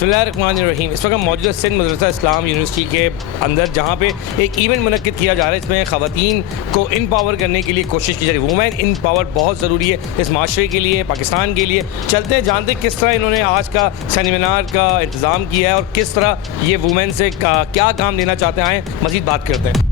बिस्मिल्लाहिर्रहमानिर्रहीम। इस वक्त हम मौजूदा सिंध मदरसा इस्लाम यूनिवर्सिटी के अंदर, जहाँ पे एक इवेंट मुनक्किद किया जा रहा है। इसमें ख़वातीन को इम्पावर करने के लिए कोशिश की जा रही है। वुमेन इम्पावर बहुत ज़रूरी है इस माशरे के लिए, पाकिस्तान के लिए। चलते हैं, जानते हैं किस तरह इन्होंने आज का सेमिनार का इंतज़ाम किया है और किस तरह ये वुमेन से क्या काम लेना चाहते हैं। आएँ मज़ीद बात करते हैं।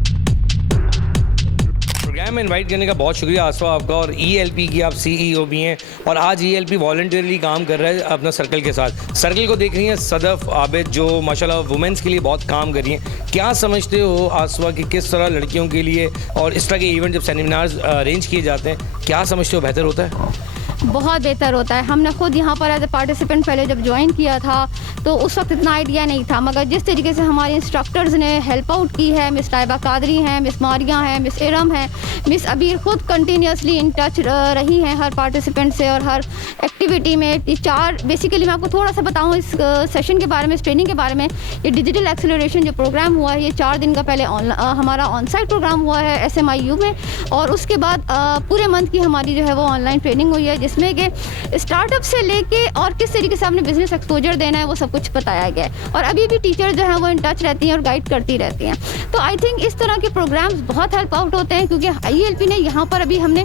प्रोग्राम में इनवाइट करने का बहुत शुक्रिया आसवा आपका। और ELP की आप CEO भी हैं और आज ELP वॉलंटियरली काम कर रहा है अपना सर्कल के साथ। सर्कल को देख रही हैं सदफ़ आबिद, जो माशाल्लाह वुमेंस के लिए बहुत काम कर रही हैं। क्या समझते हो आसवा कि किस तरह लड़कियों के लिए और इस तरह के इवेंट जब सेमिनार्स अरेंज किए जाते हैं, क्या समझते हो बेहतर होता है? बहुत बेहतर होता है। हमने खुद यहाँ पर एज ए पार्टिसिपेंट पहले जब ज्वाइन किया था तो उस वक्त इतना आइडिया नहीं था, मगर जिस तरीके से हमारे इंस्ट्रक्टर्स ने हेल्प आउट की है, मिस ताइबा कादरी हैं, मिस मारिया हैं, मिस इरम हैं, मिस अबीर खुद कंटिन्यूसली इन टच रही हैं हर पार्टिसिपेंट से और हर एक्टिविटी में। बेसिकली मैं आपको थोड़ा सा बताऊँ इस सेशन के बारे में, इस ट्रेनिंग के बारे में। ये डिजिटल एक्सेलरेशन जो प्रोग्राम हुआ है, ये 4 दिन का पहले हमारा ऑन साइट प्रोग्राम हुआ है SMIU में, और उसके बाद पूरे मंथ की हमारी जो है वो ऑनलाइन ट्रेनिंग हुई है, जिसमें कि स्टार्टअप से लेके और किस तरीके से अपने बिजनेस एक्सपोजर देना है वो सब कुछ बताया गया है। और अभी भी टीचर जो हैं वो इन टच रहती हैं और गाइड करती रहती हैं। तो आई थिंक इस तरह के प्रोग्राम्स बहुत हेल्प आउट होते हैं, क्योंकि ELP ने यहाँ पर अभी हमने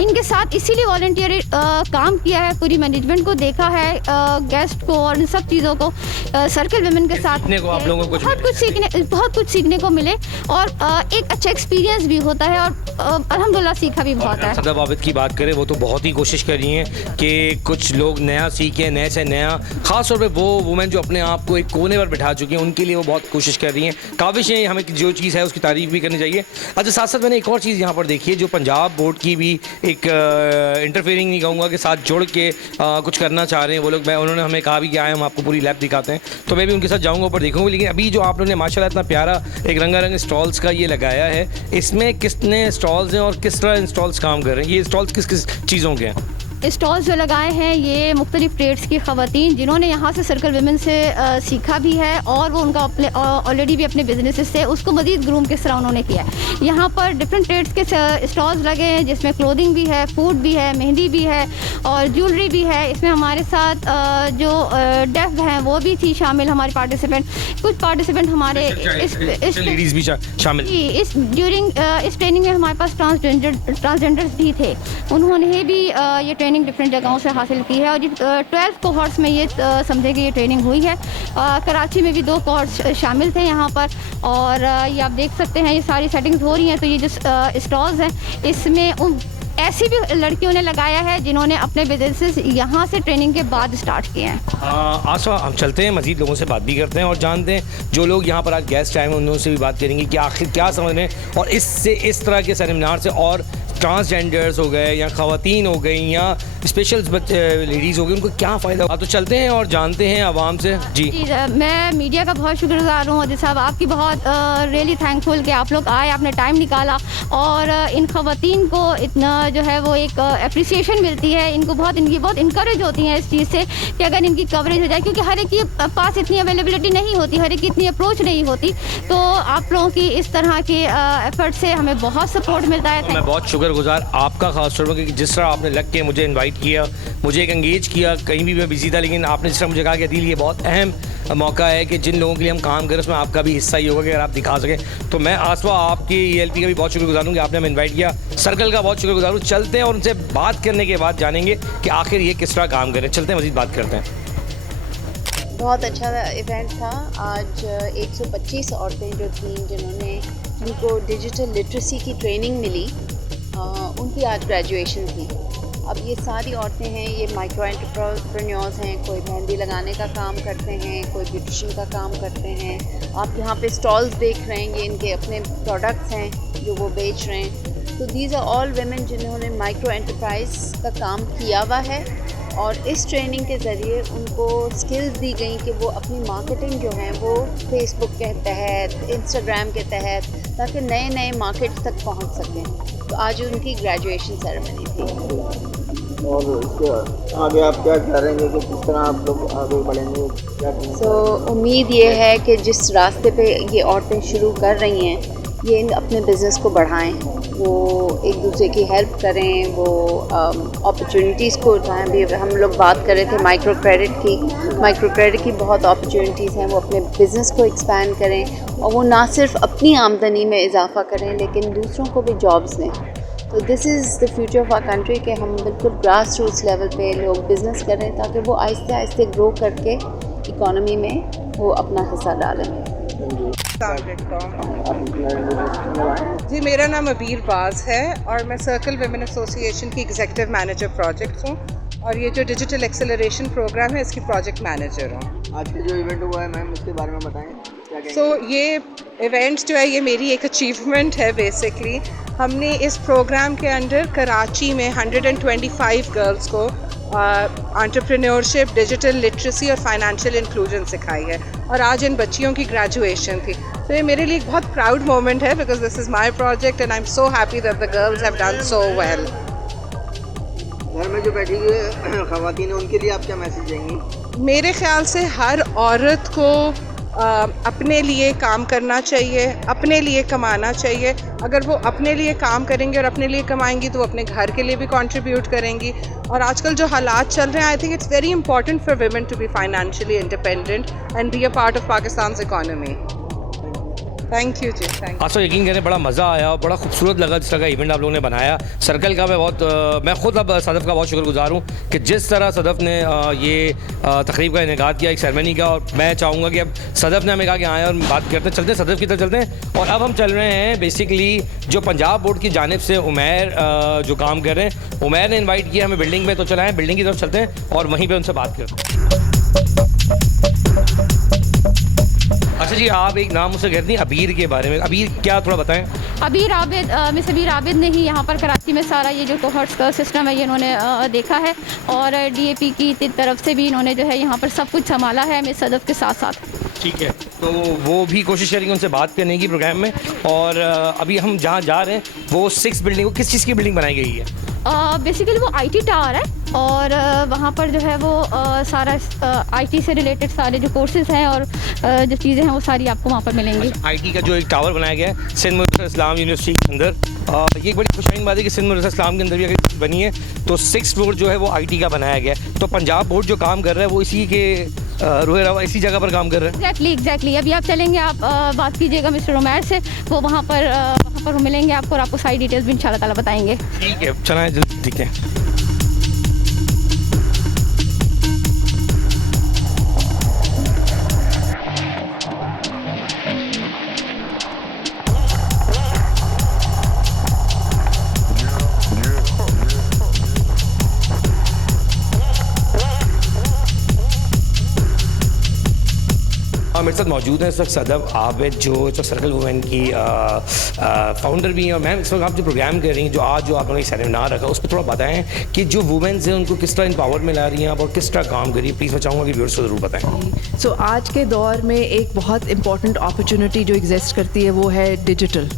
इनके साथ इसीलिए वॉलंटियर काम किया है, पूरी मैनेजमेंट को देखा है, गेस्ट को और इन सब चीज़ों को सर्कल वुमेन के साथ सीखने को आप लोगों को बहुत कुछ सीखने को मिले और एक अच्छा एक्सपीरियंस भी होता है और अल्हम्दुलिल्लाह सीखा भी बहुत है। सदफ़ आबिद की बात करें, वो तो बहुत ही कोशिश कर रही हैं कि कुछ लोग नया सीखें, नए से नया। ख़ास तौर पे वो वुमेन जो अपने आप को एक कोने पर बैठा चुकी हैं, उनके लिए वो बहुत कोशिश कर रही हैं। काबिश हैं, हमें जो चीज़ है उसकी तारीफ़ भी करनी चाहिए। अच्छा, साथ साथ मैंने एक और चीज़ यहाँ पर देखी है, जो पंजाब बोर्ड की भी एक इंटरफेयरिंग नहीं कहूँगा कि साथ जुड़ के कुछ करना चाह रहे हैं वो लोग। उन्होंने हमें कहा भी कि आए हम आपको पूरी लैब दिखाते हैं, तो मैं भी उनके साथ जाऊँगा, ऊपर देखूँगा। लेकिन अभी जो आप लोगों ने माशाल्लाह इतना प्यारा एक रंगारंग स्टॉल्स का ये लगाया है, इसमें कितने स्टॉल्स हैं और किस तरह इंस्टॉल्स काम कर रहे हैं? ये स्टॉल्स किस किस चीज़ों के हैं? स्टॉल्स जो लगाए हैं ये मुख्तलिफ ट्रेड्स की ख़वातीन जिन्होंने यहाँ से सर्कल वुमेन से सीखा भी है और वो उनका ऑलरेडी भी अपने बिजनेस से उसको मज़ीद ग्रूम किस तरह उन्होंने किया है। यहाँ पर डिफरेंट ट्रेड्स के स्टॉल्स लगे हैं, जिसमें क्लोथिंग भी है, फूड भी है, मेहंदी भी है और ज्वेलरी भी है। इसमें हमारे साथ जो डेफ हैं वो भी थी शामिल, हमारे पार्टिसिपेंट। कुछ पार्टिसिपेंट हमारे लेडीज़ भी शामिल ड्यूरिंग इस ट्रेनिंग में हमारे पास ट्रांसजेंडर्स भी थे। उन्होंने भी ये ट्रेनिंग डिफरेंट जगहों से हासिल की है और 12 कोहॉर्ट्स में ये समझे कि ये ट्रेनिंग हुई है। कराची में भी 2 कोहॉर्ट्स शामिल थे यहाँ पर, और ये आप देख सकते हैं ये सारी सेटिंग्स हो रही हैं। तो ये जो स्टॉल्स हैं इसमें ऐसी भी लड़कियों ने लगाया है जिन्होंने अपने बिजनेस यहाँ से ट्रेनिंग के बाद स्टार्ट किए हैं। आशा, हम चलते हैं, मज़ीद लोगों से बात भी करते हैं और जानते हैं जो लोग यहाँ पर आज गेस्ट आए हैं उन लोगों से भी बात करेंगे कि आखिर क्या समझ रहे हैं और इससे इस तरह के सेमिनार से और ट्रांसजेंडर्स हो गए या ख़वातीन हो गई या स्पेशल लेडीज़ हो गई, उनको क्या फ़ायदा हुआ। तो चलते हैं और जानते हैं आवाम से। जी मैं मीडिया का बहुत शुक्रगुजार हूँ अजीज़ साहब, आपकी बहुत रियली थैंकफुल कि आप लोग आए, आपने टाइम निकाला और इन ख़वातीन को इतना जो है वो एक अप्रिसिएशन मिलती है। इनकी बहुत इंकरेज होती हैं इस चीज़ से कि अगर इनकी कवरेज हो जाए, क्योंकि हर एक के पास इतनी अवेलेबिलिटी नहीं होती, हर एक की इतनी अप्रोच नहीं होती। तो आप लोगों की इस तरह के एफर्ट से हमें बहुत सपोर्ट मिलता है। मैं बहुत शुक्रगुजार आपका ख़ास तौर पर कि जिस तरह आपने लग के मुझे इनवाइट किया, मुझे एक एंगेज किया। कहीं भी मैं बिजी था, लेकिन आपने जिस तरह मुझे कहा कि अदील ये बहुत अहम मौका है कि जिन लोगों के लिए हम काम करें उसमें आपका भी हिस्सा ही होगा कि अगर आप दिखा सकें। तो मैं आसवा आपकी ELP का भी बहुत शुक्रगुजार हूँ कि आपने हमें इन्वाइट किया, सर्कल का बहुत शुक्रगुजार हूँ। चलते हैं और उनसे बात करने के बाद जानेंगे कि आखिर ये किस तरह काम करें। चलते हैं, मज़ीद बात करते हैं। बहुत अच्छा इवेंट था। आज 125 औरतें जो थीं जिन्होंने उनको डिजिटल लिटरेसी की ट्रेनिंग मिली, उनकी आज ग्रेजुएशन थी। अब ये सारी औरतें हैं, ये माइक्रो एंटरप्रेन्योर्स हैं। कोई मेहंदी लगाने का काम करते हैं, कोई ब्यूटिशियन का काम करते हैं। आप यहाँ पे स्टॉल्स देख रहे हैं, ये इनके अपने प्रोडक्ट्स हैं जो वो बेच रहे हैं। तो दीज आर ऑल वुमेन जिन्होंने माइक्रो एंटरप्राइज का काम किया हुआ है और इस ट्रेनिंग के ज़रिए उनको स्किल्स दी गई कि वो अपनी मार्केटिंग जो है वो फेसबुक के तहत, इंस्टाग्राम के तहत, ताकि नए नए मार्केट्स तक पहुंच सकें। तो आज उनकी ग्रेजुएशन सेरेमनी थी। और इसके आगे आप क्या करेंगे कि किस तरह आप लोग आगे बढ़ेंगे, क्या? उम्मीद ये है कि जिस रास्ते पे ये औरतें शुरू कर रही हैं ये अपने बिज़नेस को बढ़ाएं, वो एक दूसरे की हेल्प करें, वो अपॉर्चुनिटीज़ को उठाएं। अभी हम लोग बात कर रहे थे माइक्रो क्रेडिट की बहुत अपॉर्चुनिटीज़ हैं। वो अपने बिज़नेस को एक्सपैंड करें और वो ना सिर्फ अपनी आमदनी में इजाफा करें लेकिन दूसरों को भी जॉब्स दें। तो this is the future of our country कि हम बिल्कुल ग्रास रूट्स लेवल पे लोग बिज़नेस करें ताकि वो आहिस्ते आहिस्ते ग्रो करके इकॉनमी में वो अपना हिस्सा डालें। जी, मेरा नाम अबीर बाज है और मैं सर्कल वुमेन एसोसिएशन की एग्जीक्यूटिव मैनेजर प्रोजेक्ट्स हूँ और ये जो डिजिटल एक्सेलरेशन प्रोग्राम है इसकी प्रोजेक्ट मैनेजर हूँ। आज का जो इवेंट हुआ है मैम उसके बारे में बताएं क्या कहेंगे? सो ये इवेंट्स जो है ये मेरी एक अचीवमेंट है। बेसिकली हमने इस प्रोग्राम के अंडर कराची में 125 गर्ल्स को एंटरप्रेन्योरशिप, डिजिटल लिटरेसी और फाइनेंशियल इंक्लूजन सिखाई है और आज इन बच्चियों की ग्रेजुएशन थी। तो ये मेरे लिए एक बहुत प्राउड मोमेंट है because this is my project and I am so happy that the girls have done so well. घर में जो बैठी हुई ख़वातीन हैं उनके लिए आप क्या मैसेज देंगी? मेरे ख्याल से हर औरत को अपने लिए काम करना चाहिए, अपने लिए कमाना चाहिए। अगर वो अपने लिए काम करेंगे और अपने लिए कमाएंगी तो वो अपने घर के लिए भी कंट्रीब्यूट करेंगी। और आजकल जो हालात चल रहे हैं I think it's very important for women to be financially independent and be a part of Pakistan economy. Thank you ji, thank you. आज तो यकीन करें बड़ा मज़ा आया और बड़ा खूबसूरत लगा जिस तरह का इवेंट आप लोगों ने बनाया। सर्कल का मैं ख़ुद अब सदफ़ का बहुत शुक्रगुजार हूँ कि जिस तरह सदफ़ ने ये तकरीब का इनेकाद किया एक सेरेमनी का। और मैं चाहूँगा कि अब सदफ़ ने हमें कहा कि आएँ और बात करते हैं, चलते हैं सदफ़ की तरफ चलते हैं। और अब हम चल रहे हैं बेसिकली जो पंजाब बोर्ड की जानिब से उमैर जो काम कर रहे हैं, उमैर ने इन्वाइट किया हमें बिल्डिंग में, तो चलाएँ बिल्डिंग की तरफ चलते हैं और वहीं पर उनसे बात करते हैं। अच्छा जी, आप एक नाम मुझसे कहती हैं अबीर के बारे में, अबीर क्या थोड़ा बताएं? अबीर आबिद, मिस अबीर आबिद ने ही यहाँ पर कराची में सारा ये जो कोहर्ट्स का सिस्टम है ये इन्होंने देखा है और DAP की तरफ से भी इन्होंने जो है यहाँ पर सब कुछ संभाला है मिस सदफ़ के साथ साथ। ठीक है, तो वो भी कोशिश करेंगे उनसे बात करने की प्रोग्राम में। और अभी हम जहाँ जा रहे हैं वो 6 बिल्डिंग, वो किस चीज़ की बिल्डिंग बनाई गई है? बेसिकली वो IT टावर है और वहाँ पर जो है वो सारा IT से रिलेटेड सारे जो कोर्सेज़ हैं और जो चीज़ें हैं वो सारी आपको वहाँ पर मिलेंगी। IT का जो एक टावर बनाया गया है सिंध मुर्तज़ा इस्लाम यूनिवर्सिटी के अंदर, ये एक बड़ी खुशहाइन बात है कि सिंध मुर्तज़ा इस्लाम के अंदर भी अगर बनी है तो 6th फ्लोर जो है वो IT का बनाया गया है। तो पंजाब बोर्ड जो काम कर रहा है वो इसी के रोए रवा इसी जगह पर काम कर रहे हैं। एग्जैक्टली अभी आप चलेंगे, आप बात कीजिएगा मिस्टर उमैर से, वो वहाँ पर मिलेंगे आपको और आपको सारी डिटेल्स भी इंशाल्लाह ताला बताएंगे। ठीक है, चलाएं जल्दी, ठीक है। मेरे साथ मौजूद है इस वक्त सदफ़ आबिद जो इस वक्त सर्कल वुमेन की फाउंडर भी हैं। और मैम इस वक्त आप जो प्रोग्राम कर रही हैं, जो आज जो आपने एक सेमिनार रखा उस पर थोड़ा बताएं कि जो वुमेन्स हैं उनको किस तरह एम्पावर में ला रही हैं आप और किस तरह काम कर रही है। प्लीज़ मैं चाहूँगा कि व्यूअर्स को ज़रूर बताएं। सो आज के दौर में एक बहुत इंपॉर्टेंट अपॉर्चुनिटी जो एग्जिस्ट करती है वो है डिजिटल।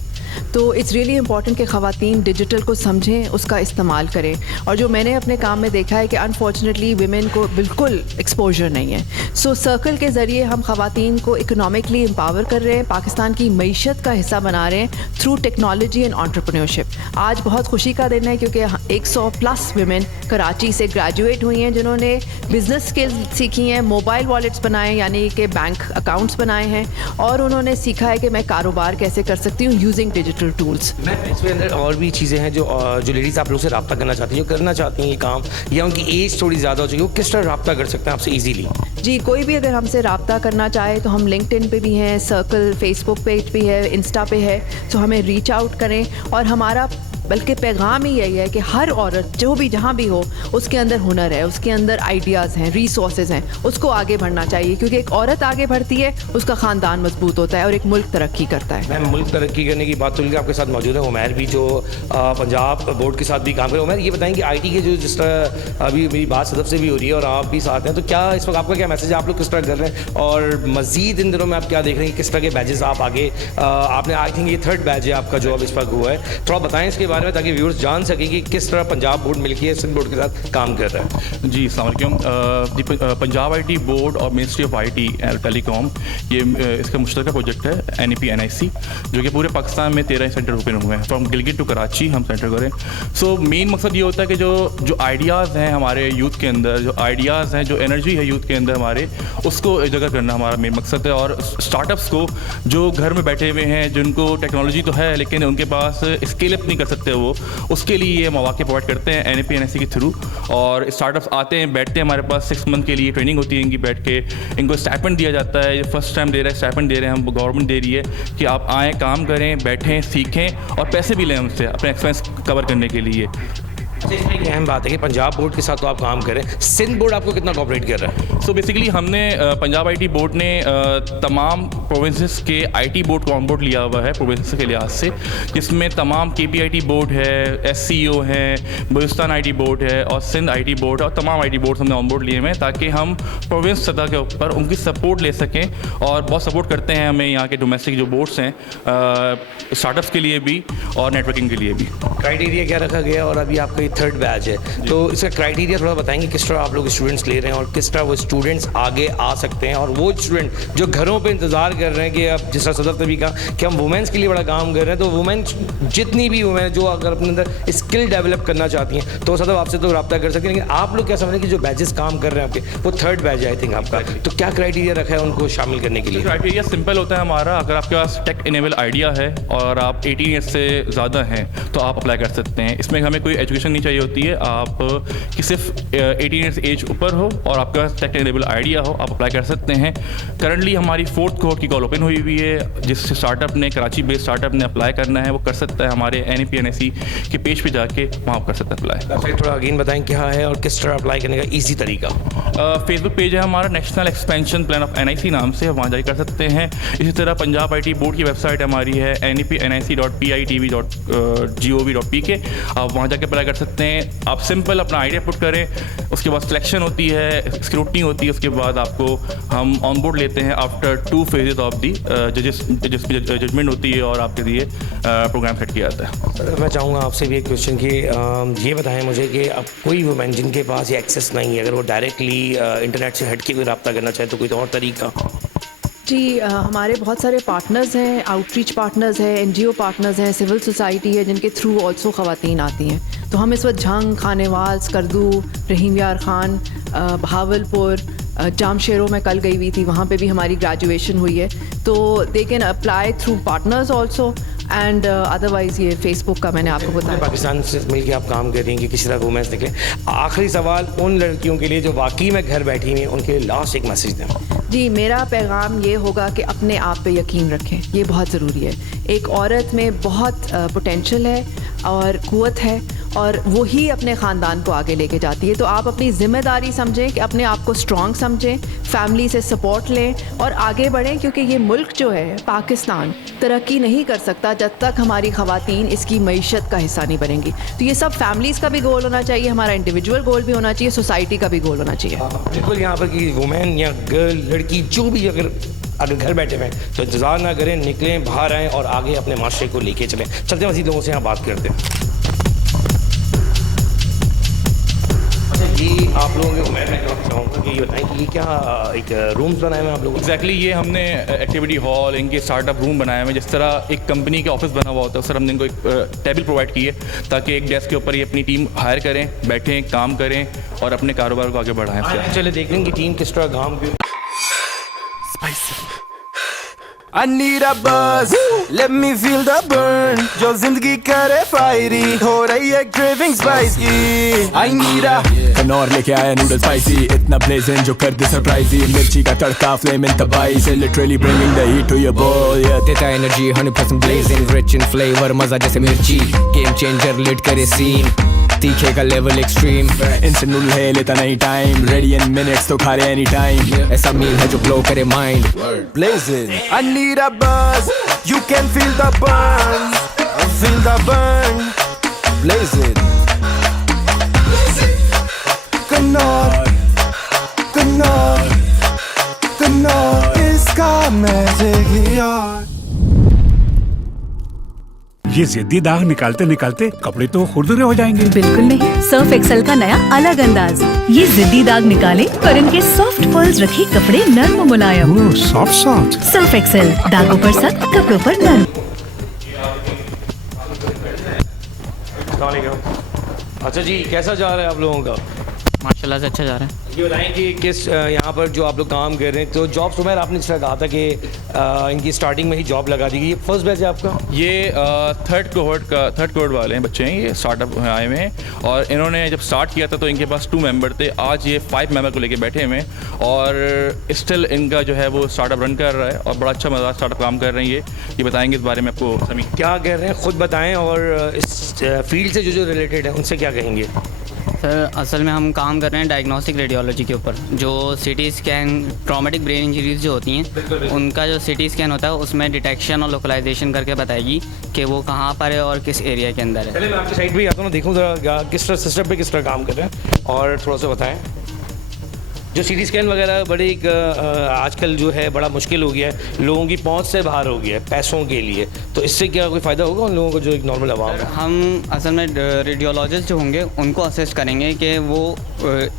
तो इट्स रियली इंपॉर्टेंट कि ख़वातीन डिजिटल को समझें, उसका इस्तेमाल करें। और जो मैंने अपने काम में देखा है कि अनफॉर्चुनेटली विमेन को बिल्कुल एक्सपोजर नहीं है। सो सर्कल के ज़रिए हम ख़वातीन को इकोनॉमिकली एम्पावर कर रहे हैं, पाकिस्तान की मीशत का हिस्सा बना रहे हैं थ्रू टेक्नोलॉजी एंड एंटरप्रेन्योरशिप। आज बहुत खुशी का दिन है क्योंकि 100+ विमेन कराची से ग्रेजुएट हुई हैं जिन्होंने बिज़नेस स्किल्स सीखी हैं, मोबाइल वॉलेट्स बनाए यानी कि बैंक अकाउंट्स बनाए हैं और उन्होंने सीखा है कि मैं कारोबार कैसे कर सकती हूँ यूजिंग डिजिटल टूल्स। मैं इसमें अंदर और भी चीज़ें हैं जो लेडीज़ आप लोग से रब्ता करना चाहती हैं, जो करना चाहती हैं ये काम या उनकी एज थोड़ी ज़्यादा हो चुकी है, वो किस तरह रब्ता कर सकते हैं आपसे ईजीली? जी, कोई भी अगर हमसे रब्ता करना चाहे तो हम लिंक्डइन पे भी हैं, सर्कल फेसबुक पेज भी है, इंस्टा पे है। तो हमें रीच आउट करें और हमारा बल्कि पैगाम ही यही है कि हर औरत जो भी जहाँ भी हो उसके अंदर हुनर है, उसके अंदर आइडियाज़ हैं, रिसोर्सेज हैं, उसको आगे बढ़ना चाहिए क्योंकि एक औरत आगे बढ़ती है उसका ख़ानदान मजबूत होता है और एक मुल्क तरक्की करता है। मैम मुल्क तरक्की करने की बात तो आपके साथ मौजूद है उमैर भी जो पंजाब बोर्ड के साथ भी काम कर रहे हैं। उमैर ये बताएंगे IT के जो जिस तरह अभी मेरी बात सदफ़ से भी हो रही है और आप भी साथ हैं, तो क्या इस वक्त आपका क्या मैसेज है, आप लोग किस तरह कर रहे हैं और मज़ीद इन दिनों में आप क्या देख रहे हैं, किस तरह के बैचेस आप आगे आपने आई थिंक ये 3rd बैच है आपका जो अब इस वक्त हुआ है, थोड़ा बताएँ इसके बारे में, ताकि व्यूअर्स जान सकें कि किस तरह पंजाब बोर्ड मिलकर सिंध बोर्ड के साथ काम कर रहा है। जी, अस्सलाम वालेकुम। पंजाब IT बोर्ड और ministry of IT and telecom, ये इसका मुश्तरका प्रोजेक्ट है NEP NIC, जो कि पूरे पाकिस्तान में 13 सेंटर ओपन हुए हैं। फ्रॉम गिलगित टू कराची हम सेंटर करें। सो मेन मकसद ये होता है कि जो आइडियाज़ हैं हमारे यूथ के अंदर, जो आइडियाज़ हैं, जो एनर्जी है यूथ के अंदर हमारे, उसको उजागर करना हमारा मेन मकसद है। और स्टार्टअप्स को जो घर में बैठे हुए हैं, जिनको टेक्नोलॉजी तो है लेकिन उनके पास स्केल अप नहीं कर सकते वो, उसके लिए ये मौके प्रोवाइड करते हैं NEP NIC के थ्रू। और स्टार्टअप्स आते हैं, बैठते हैं हमारे पास, 6 मंथ के लिए ट्रेनिंग होती है इनकी, बैठ के इनको स्टाइपेंड दिया जाता है। फर्स्ट टाइम दे रहा है स्टाइपेंड दे रहे हैं हम, गवर्नमेंट दे रही है कि आप आएँ, काम करें, बैठें, सीखें और पैसे भी लें हमसे अपने एक्सपेंस कवर करने के लिए। इसमें एक अहम बात है कि पंजाब बोर्ड के साथ तो आप काम करें, सिंध बोर्ड आपको कितना कोऑपरेट कर रहा है? सो बेसिकली हमने पंजाब IT बोर्ड ने तमाम प्रोविंसेस के IT बोर्ड को ऑन बोर्ड लिया हुआ है प्रोविंसेस के लिहाज से, जिसमें तमाम KPIT बोर्ड है, SCO है, बलूचिस्तान IT बोर्ड है और सिंध IT बोर्ड है, और तमाम IT बोर्ड हमने ऑन बोर्ड लिए हुए हैं ताकि हम प्रोविंस सतह के ऊपर उनकी सपोर्ट ले सकें। और बहुत सपोर्ट करते हैं हमें यहाँ के डोमेस्टिक जो बोर्ड्स हैं, स्टार्टअप्स के लिए भी और नेटवर्किंग के लिए भी। क्राइटेरिया क्या रखा गया? और अभी आपका 3rd बैच है, तो इसका क्राइटेरिया थोड़ा बताएंगे, किस तरह आप लोग स्टूडेंट्स ले रहे हैं और किस तरह वो स्टूडेंट्स आगे आ सकते हैं? और वो स्टूडेंट जो घरों पे इंतज़ार कर रहे हैं कि अब जिस तरह सदर ने भी कहा कि हम वुमेंस के लिए बड़ा काम कर रहे हैं, तो वुमेंस जितनी भी वुमेन जो अगर अपने अंदर स्किल डेवलप करना चाहती हैं तो सदर आपसे तो रब्ता कर सकते हैं, लेकिन आप लोग क्या समझ रहे हैं कि जो बैचेस काम कर रहे हैं आपके, वो 3rd बैच है आई थिंक आपका, तो क्या क्राइटेरिया रखा है उनको शामिल करने के लिए? क्राइटेरिया सिंपल होता है हमारा, अगर आपके पास टेक इनेबल आइडिया है और आप 18 ईयर्स से ज़्यादा हैं तो आप अप्लाई कर सकते हैं। इसमें हमें कोई एजुकेशन नहीं चाहिए होती है, आप कि सिर्फ 18 ईयर्स एज ऊपर हो और आपके पास टेक इनेबल आइडिया हो, आप अप्लाई कर सकते हैं। करंटली हमारी 4th कोहॉर्ट की कॉल ओपन हुई हुई है, जिस स्टार्टअप ने, कराची बेस्ड स्टार्टअप ने अप्लाई करना है वो कर सकता है हमारे NEP NIC के पेज पे जाके, वहाँ कर सकता है अप्लाई। वेबसाइट थोड़ा अगेन बताएं क्या है और किस तरह अप्लाई करने का ईजी तरीका? फेसबुक पेज है हमारा, national expansion plan of NIC नाम से, वहाँ जाके कर सकते हैं। इसी तरह पंजाब IT बोर्ड की वेबसाइट हमारी है nepnic.pitv.gov.pk, आप वहाँ जाके अप्लाई कर सकते हैं। आप सिंपल अपना आइडिया पुट करें, उसके बाद सिलेक्शन होती है, स्क्रूटनी होती है, उसके बाद आपको हम ऑन बोर्ड लेते हैं after 2 phases of the judgement होती है और आपके लिए प्रोग्राम सेट किया जाता है। मैं चाहूँगा आपसे भी एक क्वेश्चन कि ये बताएं मुझे कि अब कोई वुमेन जिनके पास ये एक्सेस नहीं है, अगर वो डायरेक्टली इंटरनेट से हट के कोई रब्ता करना चाहे तो कोई और तरीका? जी, हमारे बहुत सारे पार्टनर्स हैं, आउटरीच पार्टनर्स हैं, NGO पार्टनर्स हैं, सिविल सोसाइटी है, जिनके थ्रू ऑल्सो ख़वातीन आती हैं। तो हम इस वक्त झंग, खानेवाल, स्कर्दू, रहीम यार खान, बहावलपुर, जामशेरों में कल गई हुई थी, वहाँ पे भी हमारी ग्रेजुएशन हुई है। तो they can apply through partners also and otherwise ये फेसबुक का मैंने आपको बताया। पाकिस्तान से मिलकर आप काम कर रही हैं कि किसी तरह वुमेन्स निकले। आखिरी सवाल उन लड़कियों के लिए जो वाकई में घर बैठी हुई हैं, उनके लिए लास्ट एक मैसेज दें। जी, मेरा पैगाम ये होगा कि अपने आप पे यकीन रखें, ये बहुत ज़रूरी है। एक औरत में बहुत पोटेंशियल है और क़ुव्वत है और वही अपने ख़ानदान को आगे लेके जाती है। तो आप अपनी ज़िम्मेदारी समझें कि अपने आप को स्ट्रॉन्ग समझें, फैमिली से सपोर्ट लें और आगे बढ़ें, क्योंकि ये मुल्क जो है पाकिस्तान तरक्की नहीं कर सकता जब तक हमारी ख़वातीन इसकी मईशत का हिस्सा नहीं बनेंगी। तो ये सब फैमिलीज़ का भी गोल होना चाहिए, हमारा इंडिविजुअल गोल भी होना चाहिए, सोसाइटी का भी गोल होना चाहिए। बिल्कुल, यहाँ पर कि वुमेन या गर्ल, लड़की जो भी अगर घर बैठे हुए हैं तो इंतज़ार ना करें, निकलें, बाहर आएँ और आगे अपने माशरे को लेके चलें। चलते हैं मज़ीद लोगों से यहाँ बात करते हैं। जी, आप लोगों को मैं चाहूँगा कि ये बताएं कि ये क्या एक रूम्स बनाए हुए हैं आप लोगों? एग्जैक्टली ये हमने एक्टिविटी हॉल, इनके स्टार्टअप रूम बनाए हुए हैं। जिस तरह एक कंपनी के ऑफिस बना हुआ होता है, उस तरह हमने इनको एक टेबल प्रोवाइड की है ताकि एक डेस्क के ऊपर ये अपनी टीम हायर करें, बैठें, काम करें और अपने कारोबार को आगे बढ़ाएं। चले देखते हैं कि टीम किस तरह काम की। I need a buzz, let me feel the burn. जो जिंदगी करे फायरी, हो रही है craving spicy. I need a Knorr लेके आया नूडल स्पाइसी, इतना blazing जो कर दे सरप्राइजी. मिर्ची का तड़का flame in तबाही से, literally bringing the heat to your bowl. Yeah. देता energy 100% blazing, rich in flavor, मजा जैसे मिर्ची. Game changer lit करे scene, तीखे का लेवल एक्सट्रीम. इनसे नूडल है लेता नहीं टाइम, ready in minutes तो खा रहे any time. ऐसा मील है जो blow करे mind. Blazing. I need a buzz, you can feel the burn. Feel the burn. Blazing. Kanor, Kanor, Kanor, इसका magic यार. ये जिद्दी दाग निकालते निकालते कपड़े तो खुरदुरे हो जाएंगे। बिल्कुल नहीं, सर्फ एक्सेल का नया अलग अंदाज। ये जिद्दी दाग निकाले पर इनके सॉफ्ट पर्ल्स रखे कपड़े नर्म मुलायम। Soft soft. सर्फ एक्सेल, दागों पर सख्त, कपड़ों पर नर्म। अच्छा जी, कैसा जा रहा है आप लोगों का? माशाल्लाह से अच्छा जा रहा है। ये बताएं कि किस यहाँ पर जो आप लोग काम कर रहे हैं, तो जॉब सुमेर आपने जिस तरह कहा था कि इनकी स्टार्टिंग में ही जॉब लगा दी गई, ये फर्स्ट बैच है आपका? ये थर्ड कोहर्ट वाले हैं बच्चे हैं, ये स्टार्टअप आए हुए हैं और इन्होंने जब स्टार्ट किया था तो इनके पास 2 मेंबर थे। आज ये 5 मेंबर को लेके बैठे हुए हैं और स्टिल इनका जो है वो स्टार्टअप रन कर रहा है और बड़ा अच्छा मज़ा स्टार्टअप काम कर रहे हैं। ये बताएंगे इस बारे में आपको। समी क्या कह रहे हैं खुद बताएं, और इस फील्ड से जो रिलेटेड है उनसे क्या कहेंगे? सर असल में हम काम कर रहे हैं डायग्नोस्टिक रेडियोलॉजी के ऊपर। जो CT scan, traumatic brain injuries जो होती हैं, उनका जो सीटी स्कैन होता है उसमें डिटेक्शन और लोकलाइजेशन करके बताएगी कि वो कहाँ पर है और किस एरिया के अंदर है। चलिए मैं आपकी साइड पे आता हूँ, देखूँ ज़रा किस तरह सिस्टम पे किस तरह काम कर रहे हैं और थोड़ा सा बताएँ। जो सीटी स्कैन वगैरह बड़ी आजकल जो है बड़ा मुश्किल हो गया है, लोगों की पहुंच से बाहर हो गया है पैसों के लिए, तो इससे क्या कोई फ़ायदा होगा उन लोगों को जो एक नॉर्मल आवाम है? हम असल में रेडियोलॉजिस्ट जो होंगे उनको असिस्ट करेंगे कि वो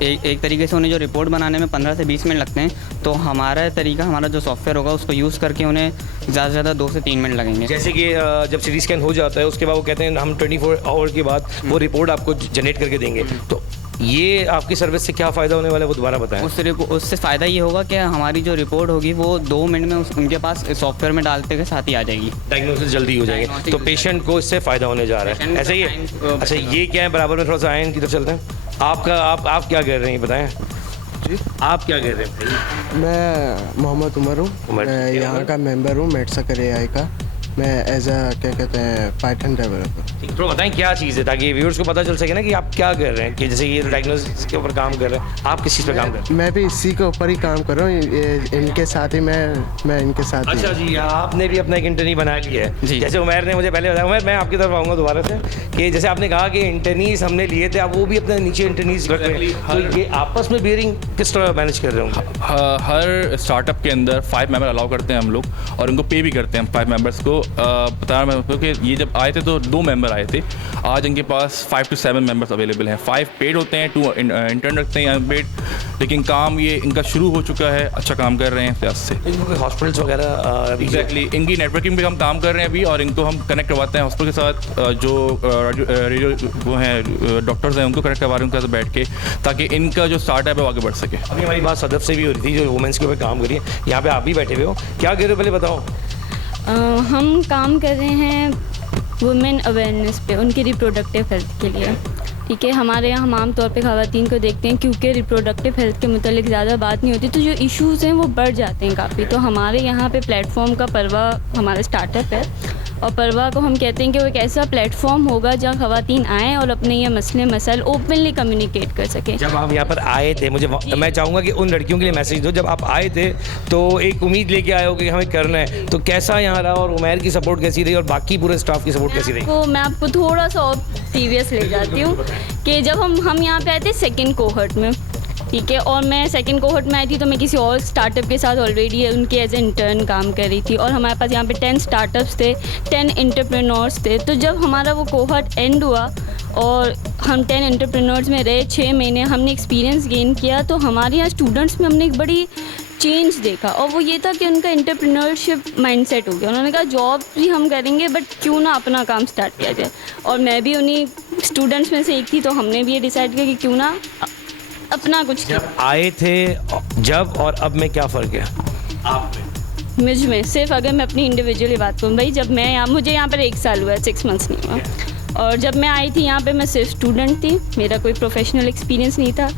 एक तरीके से उन्हें जो रिपोर्ट बनाने में 15 से 20 मिनट लगते हैं, तो हमारा तरीका, हमारा जो सॉफ्टवेयर होगा उसको यूज़ करके उन्हें ज़्यादा से ज़्यादा 2 से 3 मिनट लगेंगे। जैसे कि जब सीटी स्कैन हो जाता है उसके बाद वो कहते हैं हम 24 आवर के बाद वो रिपोर्ट आपको जनरेट करके देंगे, तो ये आपकी सर्विस से क्या फ़ायदा होने वाला है वो दोबारा बताएं। उससे फ़ायदा ये होगा कि हमारी जो रिपोर्ट होगी वो 2 मिनट में उनके पास सॉफ्टवेयर में डालते के साथ ही आ जाएगी। डायग्नोसिस जल्दी हो जाएंगे, तो पेशेंट को इससे फ़ायदा होने जा रहा है, ऐसा ही है? अच्छा ये क्या है, बराबर में थोड़ा सा आयन की तरफ चलते हैं। आप क्या कर रहे हैं बताएँ जी, आप क्या कर रहे हैं? मैं मोहम्मद उमर हूँ, मैं यहाँ का मेंबर हूँ मेडसकर AI का। मैं एज क्या कहते हैं पाइथन डेवलपर। तो बताएं क्या चीज़ है ताकि व्यूअर्स को पता चल सके ना कि आप क्या कर रहे हैं, कि जैसे ये डायग्नोसिस के ऊपर काम कर रहे हैं, आप किस चीज़ पे काम कर रहे हैं? मैं भी इसी के ऊपर ही काम कर रहा हूँ, इनके साथ ही मैं इनके साथ। अच्छा जी, आपने भी अपना एक इंटर्नी बना लिया है। जैसे उमैर ने मुझे पहले बताया, उमैर मैं आपकी तरफ आऊँगा दोबारा से, कि जैसे आपने कहा कि इंटर्नीज हमने लिए थे, आप वो भी अपने नीचे इंटर्नीज रख रहे हैं, तो ये आपस में बियरिंग किस तरह मैनेज कर रहे होंगे? हर स्टार्टअप के अंदर 5 मेंबर अलाउ करते हैं हम लोग और उनको पे भी करते हैं हम 5 मेंबर्स को। बता मैं क्योंकि ये जब आए थे तो 2 मेंबर आए थे, आज इनके पास 5 to 7 मेंबर्स अवेलेबल हैं। 5 पेड होते हैं, 2 इंटर्न रखते हैं अनपेड, लेकिन काम ये इनका शुरू हो चुका है, अच्छा काम कर रहे हैं प्यास से। हॉस्पिटल्स वगैरह एग्जैक्टली इनकी नेटवर्किंग पे हम काम कर रहे हैं अभी, और इनको हम कनेक्ट करवाते हैं हॉस्पिटल के साथ, जो रेडियो वो हैं डॉक्टर्स हैं उनको कनेक्ट करवा रहे हैं उनके साथ बैठ के, ताकि इनका जो स्टार्टअप है वो आगे बढ़ सके। अभी हमारी बात सदफ से भी हो रही थी जो वुमेंस के ऊपर काम करिए, यहाँ पे आप भी बैठे हुए हो, क्या कर रहे हो पहले बताओ? हम काम कर रहे हैं वुमेन अवेयरनेस पे, उनकी रिप्रोडक्टिव हेल्थ के लिए। ठीक है, हमारे यहाँ हम आम तौर पे ख़वातीन को देखते हैं क्योंकि रिप्रोडक्टिव हेल्थ के मुतालिक ज़्यादा बात नहीं होती, तो जो इश्यूज़ हैं वो बढ़ जाते हैं काफ़ी। तो हमारे यहाँ पे प्लेटफॉर्म का परवा हमारा स्टार्टअप है, और परवा को हम कहते हैं कि वो एक ऐसा प्लेटफॉर्म होगा जहाँ ख़वातीन आएँ और अपने ये मसले मसाइल ओपनली कम्युनिकेट कर सकें। जब आप यहाँ पर आए थे, मैं चाहूँगा कि उन लड़कियों के लिए मैसेज दो, जब आप आए थे तो एक उम्मीद लेके आए हो कि हमें करना है, तो कैसा यहाँ रहा और उमैर की सपोर्ट कैसी रही और बाकी पूरे स्टाफ की सपोर्ट कैसी रही? तो मैं आपको थोड़ा सा और प्रीवियस ले जाती हूँ कि जब हम यहाँ पे आए थे 2nd कोहर्ट में, ठीक है, और मैं 2nd कोहर्ट में आई थी तो मैं किसी और स्टार्टअप के साथ ऑलरेडी उनके एज ए इंटर्न काम कर रही थी, और हमारे पास यहाँ पे 10 स्टार्टअप्स थे, 10 एंटरप्रेन्योर्स थे। तो जब हमारा वो कोहर्ट एंड हुआ और हम 10 एंटरप्रेन्योर्स में रहे 6 महीने, हमने एक्सपीरियंस गेन किया, तो हमारे यहाँ स्टूडेंट्स में हमने एक बड़ी चेंज देखा, और वो ये था कि उनका एंटरप्रेन्योरशिप माइंडसेट हो गया। उन्होंने कहा जॉब भी हम करेंगे बट क्यों ना अपना काम स्टार्ट किया जाए, और मैं भी उन्हीं स्टूडेंट्स में से एक थी, तो हमने भी ये डिसाइड किया कि क्यों ना अपना कुछ। जब आए थे जब और अब में क्या फ़र्क है आप में? मुझ में सिर्फ अगर मैं अपनी इंडिविजुअली बात करूँ भाई, जब मैं मुझे यहाँ पर 1 साल हुआ है, 6 मंथ्स नहीं हुआ, और जब मैं आई थी यहाँ पे मैं सिर्फ स्टूडेंट थी, मेरा कोई प्रोफेशनल एक्सपीरियंस नहीं था,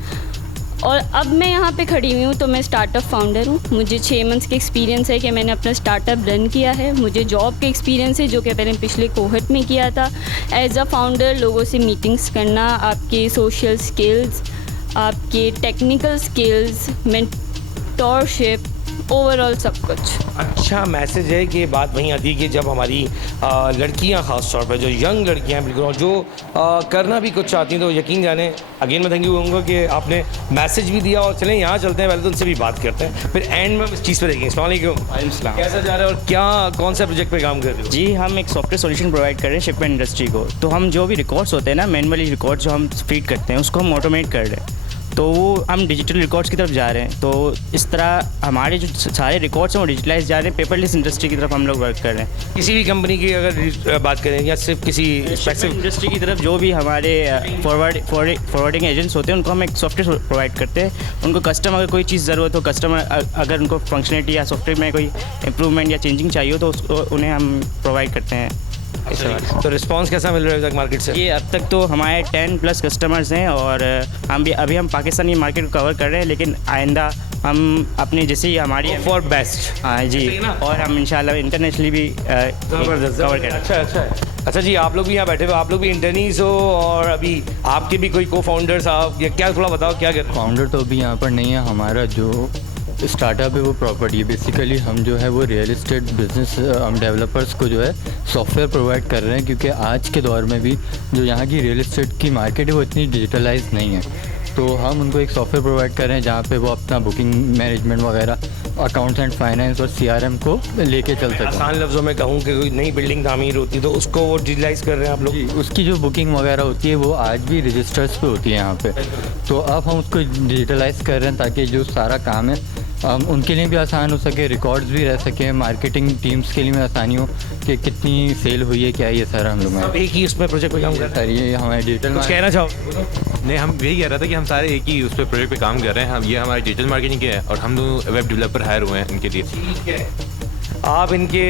और अब मैं यहाँ पे खड़ी हुई हूँ तो मैं स्टार्टअप फाउंडर हूँ। मुझे 6 मंथ्स के एक्सपीरियंस है कि मैंने अपना स्टार्टअप रन किया है, मुझे जॉब के एक्सपीरियंस है जो कि मैंने पिछले कोहर्ट में किया था। एज अ फाउंडर लोगों से मीटिंग्स करना, आपके सोशल स्किल्स, आपके टेक्निकल स्किल्स, मेंटोरशिप, ओवरऑल सब कुछ। अच्छा मैसेज है कि बात वहीं आती है कि जब हमारी लड़कियां ख़ास तौर पर जो यंग लड़कियां बिल्कुल और जो करना भी कुछ चाहती हैं तो यकीन जाने अगेन मैं थैंक यू कहूँगा कि आपने मैसेज भी दिया और चलें यहाँ चलते हैं पहले तो उनसे भी बात करते हैं फिर एंड में इस चीज़ पर देखेंगे। अस्सलाम वालेकुम, कैसा जा रहा है और क्या कौन सा प्रोजेक्ट पे काम कर रहे हो? जी हम एक सॉफ्टवेयर सॉल्यूशन प्रोवाइड कर रहे हैं शिपमेंट इंडस्ट्री को। तो हम जो भी रिकॉर्ड्स होते हैं ना मैनुअली रिकॉर्ड जो हम फीड करते हैं उसको हम ऑटोमेट कर रहे हैं, तो वो हम डिजिटल रिकॉर्ड्स की तरफ जा रहे हैं। तो इस तरह हमारे जो सारे रिकॉर्ड्स हैं वो डिजिटलाइज जा रहे हैं, पेपरलेस इंडस्ट्री की तरफ हम लोग वर्क कर रहे हैं। किसी भी कंपनी की अगर बात करें या सिर्फ किसी स्पेसिफिक इंडस्ट्री की तरफ जो भी हमारे फॉरवर्डिंग एजेंट्स होते हैं उनको हम एक सॉफ्टवेयर प्रोवाइड करते हैं। उनको कस्टम अगर कोई चीज़ ज़रूरत हो, कस्टमर अगर उनको फंक्शनलिटी या सॉफ्टवेयर में कोई इंप्रूवमेंट या चेंजिंग चाहिए हो तो उसको उन्हें हम प्रोवाइड करते हैं। तो रिस्पांस कैसा मिल रहा है मार्केट से? ये अब तक तो हमारे 10+ कस्टमर्स हैं और अभी हम पाकिस्तानी मार्केट को कवर कर रहे हैं, लेकिन आइंदा हम अपनी जैसे ही हमारी फॉर बेस्ट हाँ जी और हम इंशाल्लाह इंटरनेशनली भी कवर करें। अच्छा जी, आप लोग भी यहाँ बैठे हो, आप लोग भी इंटर्नीज हो और अभी आपके भी कोई को फाउंडर्स आप या क्या थोड़ा बताओ क्या कर? फाउंडर तो अभी यहाँ पर नहीं है, हमारा जो स्टार्टअप है वो प्रॉपर्टी। बेसिकली हम जो है वो रियल एस्टेट बिजनेस हम डेवलपर्स को जो है सॉफ्टवेयर प्रोवाइड कर रहे हैं, क्योंकि आज के दौर में भी जो यहाँ की रियल एस्टेट की मार्केट है वो इतनी डिजिटलाइज नहीं है। तो हम उनको एक सॉफ्टवेयर प्रोवाइड कर रहे हैं जहाँ पे वो अपना बुकिंग मैनेजमेंट वगैरह, अकाउंट्स एंड फाइनेंस और CRM को लेके चल सकते हैं। आसान लफ्ज़ों में कहूँ कि कोई नई बिल्डिंग तामीर होती तो उसको वो डिजिटलाइज कर रहे हैं आप लोग? उसकी जो बुकिंग वगैरह होती है वो आज भी रजिस्टर्स पे होती है यहाँ पे, तो अब हम उसको डिजिटलाइज कर रहे हैं ताकि जो सारा काम है उनके लिए भी आसान हो सके, रिकॉर्ड्स भी रह सके, मार्केटिंग टीम्स के लिए भी आसानी हो कि कितनी सेल हुई है क्या है, ये सारा हम लोग एक ही उसमें प्रोजेक्ट पे काम कर रहे हैं। ये हमारे डिजिटल कहना चाहो? नहीं, हम यही कह रहा था कि हम सारे एक ही उस पर प्रोजेक्ट पे काम कर रहे हैं। हम ये हमारी डिजिटल मार्केटिंग के है और हम दोनों वेब डेवलपर हायर हुए हैं इनके लिए। ठीक है, आप इनके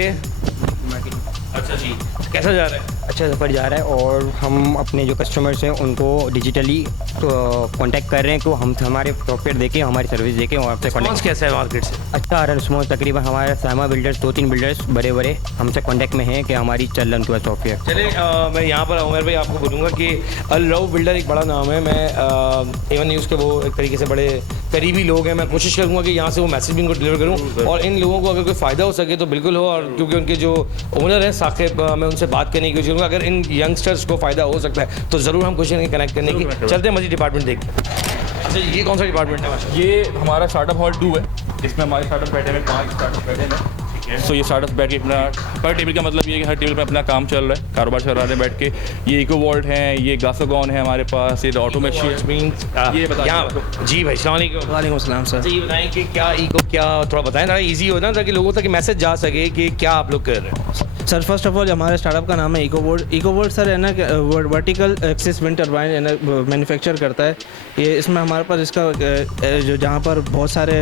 अच्छा जी कैसा जा रहा है? अच्छा सफ़र जा रहा है और हम अपने जो कस्टमर्स हैं उनको डिजिटली कांटेक्ट कर रहे हैं कि हम हमारे सॉफ्टवेयर देखें, हमारी सर्विस देखें और आपसे कॉन्टेक्ट कैसा है मार्केट से? अच्छा आ रहा है रिस्पॉन्स। तकरीबन हमारे सामा बिल्डर्स 2-3 बिल्डर्स बड़े हमसे कांटेक्ट में हैं कि हमारी चल रहा है उनके पास सॉफ्टवेयर। चले मैं यहाँ पर उमर भाई आपको बोलूँगा कि अल-रऊफ़ बिल्डर एक बड़ा नाम है। मैं A1 न्यूज़ के वो एक तरीके से बड़े करीबी लोग हैं। मैं कोशिश करूँगा कि यहाँ से वो मैसेज भी इनको डिलीवर करूँ और इन लोगों को अगर कोई फ़ायदा हो सके तो बिल्कुल हो, और क्योंकि उनके जो ओनर हैं साकिब, मैं उनसे बात करने की कोशिश करूँगा। अगर इन यंगस्टर्स को फ़ायदा हो सकता है तो ज़रूर हम कोशिश करेंगे कनेक्ट करने की। चलते हैं मजीद डिपार्टमेंट देख के। अच्छा ये कौन सा डिपार्टमेंट है? ये हमारा स्टार्टअप हॉल 2 है, इसमें हमारे स्टार्टअप बैठे हुए 5 स्टार्टअप बैठे हैं। तो ये स्टार्टअप बैठ के अपना हर टेबल का मतलब ये है कि हर टेबल पे अपना काम चल रहा है, कारोबार चल रहा है बैठ के। ये इको वॉल्ट है, ये ग्लासोगॉन है हमारे पास, ये ऑटोमेशन। ये बताइए जी भाई। वालेकुम अस्सलाम सर। ये बताएं कि क्या इको क्या थोड़ा बताएं ना, ईजी हो ना ताकि लोगों तक मैसेज जा सके कि क्या आप लोग कर रहे हैं। सर फर्स्ट ऑफ ऑल हमारे स्टार्टअप का नाम है इको वोल्ट सर है ना, वर्टिकल एक्सिस विंड टर्बाइन है ना मैन्युफैक्चर करता है ये। इसमें हमारे पास इसका जो जहाँ पर बहुत सारे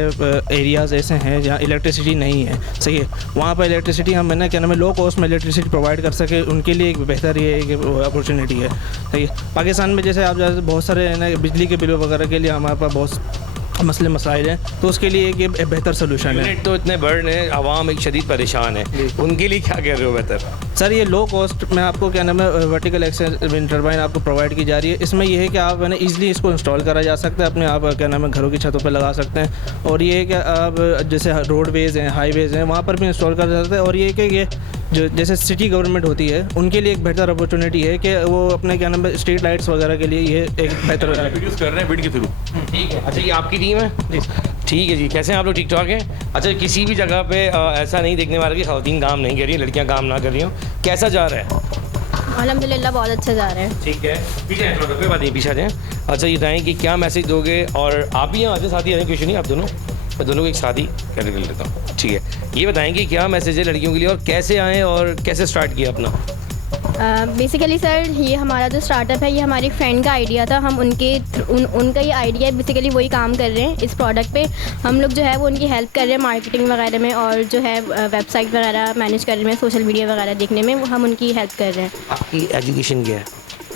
एरियाज़ ऐसे हैं जहाँ इलेक्ट्रिसिटी नहीं है, सही है, वहाँ पर इलेक्ट्रिसिटी हम है ना क्या नाम है लो कॉस्ट में इलेक्ट्रिसिटी प्रोवाइड कर सके, उनके लिए एक बेहतर ये एक अपॉर्चुनिटी है, सही है। पाकिस्तान में जैसे आप बहुत सारे है ना बिजली के बिलों वगैरह के लिए हमारे पास बहुत मसले मसाइल हैं, तो उसके लिए एक बेहतर सोल्यूशन है। तो इतने बर्न है, आवाम एक शदीद परेशान है, उनके लिए क्या कह रहे हो बेहतर? सर ये लो कॉस्ट में आपको क्या नाम है वर्टिकल एक्सिस विंड टर्बाइन आपको प्रोवाइड की जा रही है। इसमें यह है कि आप है ना ईजिली इसको इंस्टॉल करा जा सकता है, अपने आप क्या नाम है घरों की छतों पर लगा सकते हैं। और ये है कि आप जैसे रोडवेज़ हैं, हाईवेज़ हैं, वहाँ पर भी इंस्टॉल कर सकते हैं। और ये कि ये जो जैसे सिटी गवर्नमेंट होती है उनके लिए एक बेहतर अपॉर्चुनिटी है कि वो अपने क्या नाम है स्ट्रीट लाइट्स वगैरह के लिए ये एक बेहतर प्रोड्यूस कर रहे हैं विंड के थ्रू। ठीक है, अच्छा ये आपकी टीम है? ठीक है जी, कैसे हैं आप लोग? ठीक ठाक हैं? अच्छा किसी भी जगह पे ऐसा नहीं देखने वाला कि ख़वातीन काम नहीं कर रही, लड़कियां काम ना कर रही हों, कैसा जा रहा है? अल्हम्दुलिल्लाह बहुत अच्छा जा रहा है। ठीक है, पीछे आए थोड़ा, कोई बात नहीं, पीछे आ जाएँ। अच्छा ये बताएँ कि क्या मैसेज दोगे, और आप भी यहाँ आते साथ ही आए, क्वेश्चन नहीं आप दोनों, मैं दोनों को एक साथ ही कर लेता हूँ। ठीक है, ये बताएँ कि क्या मैसेज है लड़कियों के लिए और कैसे आएँ और कैसे स्टार्ट किया अपना? बेसिकली सर ये हमारा जो स्टार्टअप है ये हमारी फ्रेंड का आइडिया था। हम उनका ये आइडिया बेसिकली वही काम कर रहे हैं इस प्रोडक्ट पे। हम लोग जो है वो उनकी हेल्प कर रहे हैं मार्केटिंग वगैरह में, और जो है वेबसाइट वगैरह मैनेज करने में, सोशल मीडिया वगैरह देखने में, वो हम उनकी हेल्प कर रहे हैं। आपकी एजुकेशन क्या है?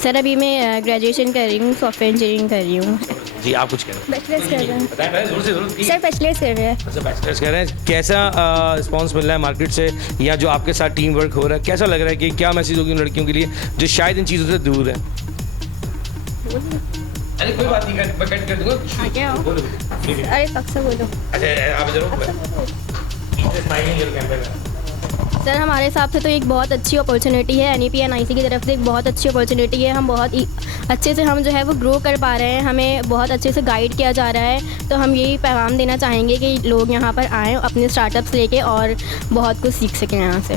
सर अभी मैं ग्रेजुएशन कर रही हूँ, सॉफ्टवेयर इंजीनियरिंग कर रही हूँ। जी आप कुछ कह रहे हैं? बैचलर्स कर रहे हैं। बताएं ज़रूर से ज़रूर। सर बैचलर्स कर रहे हैं। अच्छा बैचलर्स कर रहे हैं, कैसा रिस्पॉन्स मिल रहा है मार्केट से, या जो आपके साथ टीम वर्क हो रहा है, कैसा लग रहा है कि क्या मैसेज होगी उन लड़कियों के लिए जो शायद इन चीज़ों से दूर है? अरे कोई बात नहीं, मैं कट कर दूँगा। अरे पक्का बोलो। अच्छा आप जरूर सर हमारे हिसाब से तो एक बहुत अच्छी अपॉर्चुनिटी है, NEP NIC की तरफ से एक बहुत अच्छी अपॉर्चुनिटी है। हम बहुत अच्छे से हम जो है वो ग्रो कर पा रहे हैं, हमें बहुत अच्छे से गाइड किया जा रहा है। तो हम यही पैगाम देना चाहेंगे कि लोग यहाँ पर आएँ अपने स्टार्टअप्स लेके और बहुत कुछ सीख सकें यहाँ से।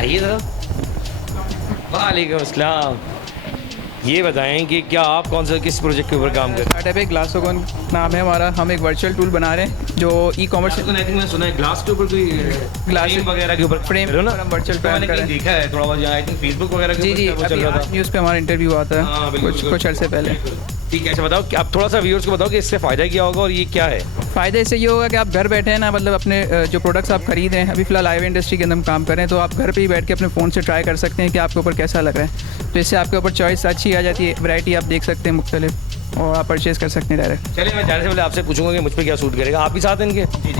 आइए ज़रा। वालेकुम अस्सलाम। ये बताएं कि क्या आप कौन सा किस प्रोजेक्ट के ऊपर काम कर रहे हैं? स्टार्टअप है ग्लासोगन नाम है हमारा। हम एक वर्चुअल टूल बना रहे हैं जो ई-कॉमर्स। मैंने सुना है ग्लास के ऊपर कोई ग्लास वगैरह के ऊपर फ्रेम ना हम वर्चुअल मैंने कहीं देखा है थोड़ा बहुत, आई थिंक फेसबुक वगैरह के जी ऊपर चल रहा था। न्यूज़ पे हमारा इंटरव्यू आता हाँ, है कुछ अर्से पहले। ठीक है, अच्छा बताओ कि आप थोड़ा सा व्यूअर्स को बताओ कि इससे फ़ायदा क्या होगा और ये क्या है? फ़ायदा इससे ये होगा कि आप घर बैठे हैं ना, मतलब अपने जो प्रोडक्ट्स आप खरीदें, अभी फ़िलहाल आईवे इंडस्ट्री के अंदर हम काम कर रहे हैं, तो आप घर पे ही बैठ के अपने फ़ोन से ट्राई कर सकते हैं कि आपके ऊपर कैसा लग रहा है। तो इससे आपके ऊपर चॉइस अच्छी आ जाती है, वैरायटी आप देख सकते हैं मुख्तलिफ, और आप परचेज़ कर सकते हैं डायरेक्ट। चलिए मैं जाने से पहले आपसे पूछूंगा कि मुझ पर क्या सूट करेगा। आप भी साथ हैं इनके? जी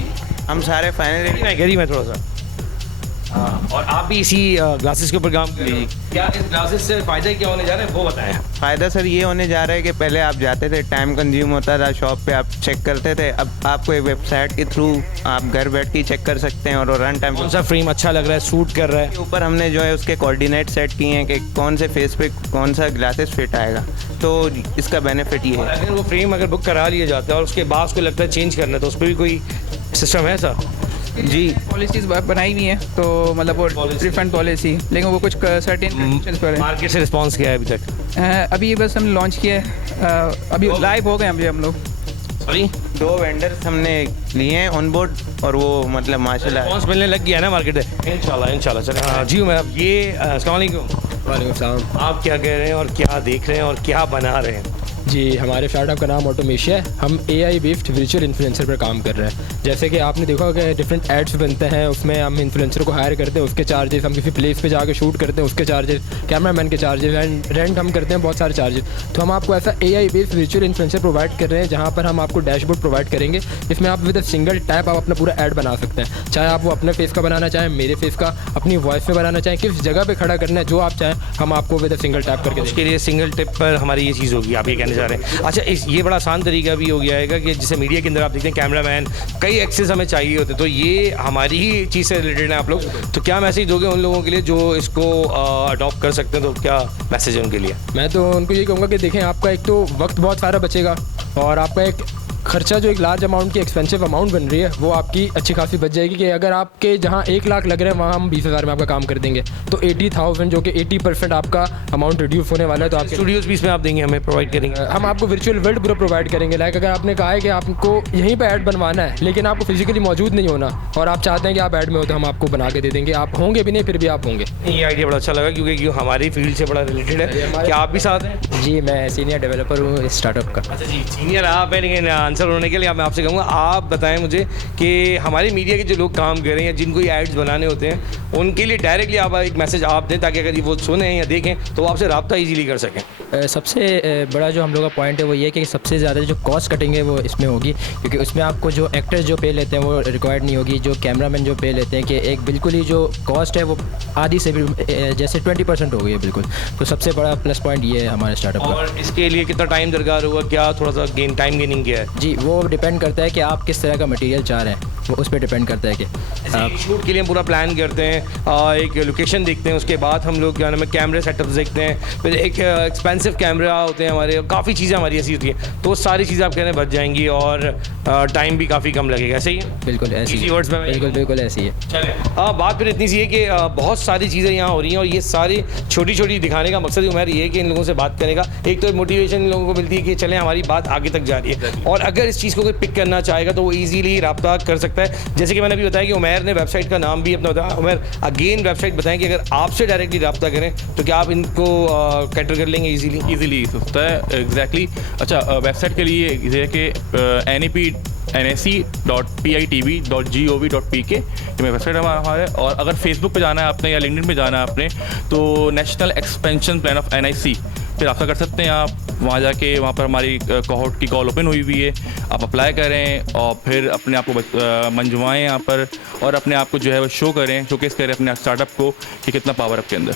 हम सारे फाइनली मैं गरी मैं थोड़ा सा और आप भी इसी ग्लासेस के ऊपर काम कर रहे हैं। क्या इस ग्लासेस से फ़ायदा क्या होने जा रहा है वो बताएं। फ़ायदा सर ये होने जा रहा है कि पहले आप जाते थे, टाइम कंज्यूम होता था, शॉप पे आप चेक करते थे। अब आपको एक वेबसाइट के थ्रू आप घर बैठ के चेक कर सकते हैं और रन टाइम कौन सा फ्रेम अच्छा लग रहा है, सूट कर रहा है। ऊपर हमने जो है उसके कोऑर्डिनेट सेट किए हैं कि कौन से फेस पे कौन सा ग्लासेस फिट आएगा। तो इसका बेनिफिट ये है। अगर वो फ्रेम अगर बुक करा लिया जाता है और उसके बाद उसको लगता है चेंज करना है तो उस पर भी कोई सिस्टम है ऐसा? जी पॉलिसीज़ बनाई हुई हैं, तो मतलब वो रिफंड पॉलिसी, लेकिन वो कुछ सर्टेन कंडीशंस पर है। मार्केट से रिस्पांस क्या है अभी तक? अभी बस हम लॉन्च किया है, अभी लाइव हो गए अभी हम लोग। सॉरी 2 वेंडर्स हमने लिए हैं ऑन बोर्ड और वो मतलब माशाल्लाह रिस्पांस मिलने लग गया ना मार्केट है। इंशाल्लाह चलें। हाँ जी मैं ये अस्सलाम वालेकुम। वालेकुम सलाम। आप क्या कह रहे हैं और क्या देख रहे हैं और क्या बना रहे हैं? जी हमारे स्टार्टअप का नाम ऑटोमेशिया है। हम AI बेस्ड वर्चुअल इन्फ्लुएंसर पर काम कर रहे हैं। जैसे कि आपने देखा होगा डिफरेंट एड्स बनते हैं, उसमें हम इन्फ्लुएंसर को हायर करते हैं, उसके चार्जेस, हम किसी प्लेस पे जाकर शूट करते हैं उसके चार्जेस, कैमरामैन के चार्जेस, रेंट हम करते हैं बहुत सारे चार्जेस। तो हम आपको ऐसा AI based virtual influencer provide कर रहे हैं जहाँ पर हम आपको डैशबोर्ड प्रोवाइड करेंगे जिसमें आप विद अ सिंगल टैप आप अपना पूरा ऐड बना सकते हैं। चाहे आप वो अपने फेस का बनाना चाहें, मेरे फेस का, अपनी वॉइस में बनाना चाहें, किस जगह पर खड़ा करना है जो आप चाहें हम आपको विद अ सिंगल टैप करके उसके लिए सिंगल टिप पर हमारी ये चीज़ होगी, आप ये कहने जा रहे हैं। अच्छा ये बड़ा आसान तरीका भी हो गया है कि जैसे मीडिया के अंदर आप देखते हैं कैमरामैन कई एक्सेस हमें चाहिए होते हैं, तो ये हमारी ही चीज़ से रिलेटेड है आप लोग। तो क्या मैसेज दोगे उन लोगों के लिए जो इसको अडॉप्ट कर सकते हैं, तो क्या मैसेज है उनके लिए? मैं तो उनको ये कहूँगा कि देखें आपका एक तो वक्त बहुत सारा बचेगा और आपका एक खर्चा जो एक लार्ज अमाउंट की एक्सपेंसिव अमाउंट बन रही है वो आपकी अच्छी खासी बच जाएगी। कि अगर आपके जहाँ 1 लाख लग रहे हैं वहाँ हम 20,000 में आपका काम कर देंगे, तो 80,000 जो कि 80% आपका अमाउंट रिड्यूस होने वाला है। तो आपके स्टूडियोज भी इसमें आप देंगे, हमें प्रोवाइड करेंगे, हम आपको वर्चुअल वर्ल्ड पूरा प्रोवाइड करेंगे। लाइक अगर आपने कहा है कि आपको यहीं पर ऐड बनवाना है लेकिन आपको फिजिकली मौजूद नहीं होना और आप चाहते हैं कि आप ऐड में हो, तो हम आपको बना के दे देंगे। आप होंगे भी नहीं फिर भी आप होंगे। ये आइडिया बड़ा अच्छा लगा क्योंकि हमारी फील्ड से बड़ा रिलेटेड है। क्या आप भी साथ हैं? जी मैं सीनियर डेवलपर हूँ इस स्टार्टअप का। अच्छा जी सीनियर आप है, लेकिन आंसर होने के लिए मैं आपसे कहूँगा आप बताएं मुझे कि हमारे मीडिया के जो लोग काम कर रहे हैं, जिनको ये एड्स बनाने होते हैं, उनके लिए डायरेक्टली आप एक मैसेज आप दें ताकि अगर वो सुने या देखें तो वो आपसे रब्ता ईजीली कर सकें। सबसे बड़ा जो हम लोग का पॉइंट है वो ये कि सबसे ज़्यादा जो कॉस्ट कटिंग है वो इसमें होगी, क्योंकि उसमें आपको जो एक्टर्स जो पे लेते हैं वो रिक्वायर्ड नहीं होगी, जो कैमरामैन जो पे लेते हैं कि एक बिल्कुल ही जो कॉस्ट है वो आधी से भी जैसे 20% हो गई है बिल्कुल। तो सबसे बड़ा प्लस पॉइंट ये है हमारे स्टार्टअप का। और इसके लिए कितना टाइम दरकार होगा, क्या थोड़ा सा टाइम गेनिंग किया है? जी वो डिपेंड करता है कि आप किस तरह का मटेरियल चाह रहे हैं, वो उस पर डिपेंड करता है कि आप शूट के लिए पूरा प्लान करते हैं, एक लोकेशन देखते हैं, उसके बाद हम लोग क्या नाम है कैमरे सेटअप देखते हैं, फिर एक एक्सपेंसिव कैमरा होते हैं हमारे, काफ़ी चीज़ें हमारी ऐसी होती हैं, तो सारी चीज़ें आप कह रहे हैं बच जाएंगी और टाइम भी काफ़ी कम लगेगा। ऐसे ही है? बिल्कुल ऐसी ही वर्ड्स में बिल्कुल ऐसी है। चलें बात फिर इतनी सी है कि बहुत सारी चीज़ें यहाँ हो रही हैं और ये सारी छोटी छोटी दिखाने का मकसद उमेर ये है कि इन लोगों से बात करने का एक तो मोटिवेशन इन लोगों को मिलती है कि चलें हमारी बात आगे तक जा रही है, और अगर इस चीज़ को कोई पिक करना चाहेगा तो वो ईजीली रब्ता कर सकता है। जैसे कि मैंने अभी बताया कि उमेर ने वेबसाइट का नाम भी अपना बताया। उमेर अगेन वेबसाइट बताएं कि अगर आपसे डायरेक्टली रब्ता करें तो क्या आप इनको कैटर कर लेंगे ईजीली होता है एग्जैक्टली। अच्छा वेबसाइट के लिए ये है कि NEP.PITV.gov.pk ये मेरी वेबसाइट हमारा है। और अगर फेसबुक पे जाना है आपने या लिंक्डइन पे जाना है आपने तो national expansion plan of NIC पे रब्ता कर सकते हैं आप। वहाँ जाके वहाँ पर हमारी कोहॉर्ट की कॉल ओपन हुई हुई है, आप अप्लाई करें और फिर अपने आप को मंजवाएँ यहाँ पर और अपने आप को जो है वो शोकेस करें अपने स्टार्टअप को कि कितना पावर आपके अंदर।